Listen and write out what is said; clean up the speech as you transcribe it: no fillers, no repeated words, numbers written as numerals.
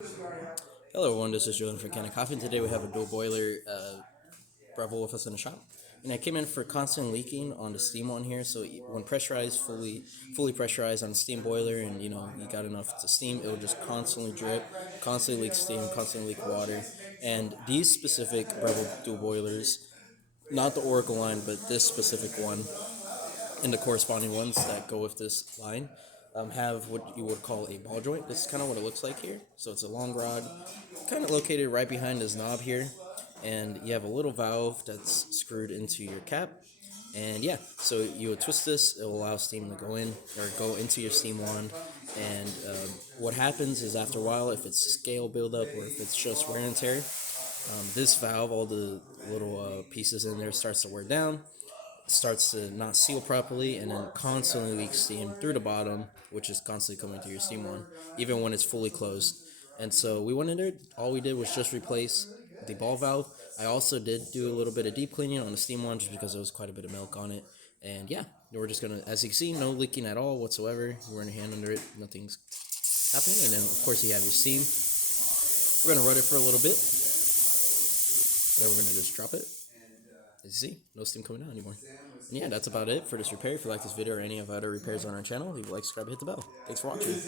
Hello everyone, this is Julian from Kanen. And today we have a dual boiler Breville with us in the shop. And I came in for constant leaking on the steam one here. So when pressurized, fully pressurized on the steam boiler, and you got enough to steam, it will just constantly drip, constantly leak steam, constantly leak water. And these specific Breville dual boilers, not the Oracle line, but this specific one, and the corresponding ones that go with this line, have what you would call a ball joint. This is kind of what it looks like here. So it's a long rod, kind of located right behind this knob here, and you have a little valve that's screwed into your cap. And yeah, so you would twist this, it will allow steam to go in or go into your steam wand. And what happens is after a while, if it's scale buildup or if it's just wear and tear, this valve, all the little pieces in there starts to wear down, starts to not seal properly, and then constantly leaks steam through the bottom, which is constantly coming to your steam one, even when it's fully closed. And so we went in there. All we did was just replace the ball valve. I also did do a little bit of deep cleaning on the steam one just because there was quite a bit of milk on it. And yeah, we're just gonna, as you can see, no leaking at all whatsoever. You run your hand under it, nothing's happening. And then of course you have your steam. We're gonna run it for a little bit. Then we're gonna just drop it. As you see, no steam coming out anymore. And yeah, that's about it for this repair. If you like this video or any of our other repairs on our channel, leave a like, subscribe, hit the bell. Thanks for watching.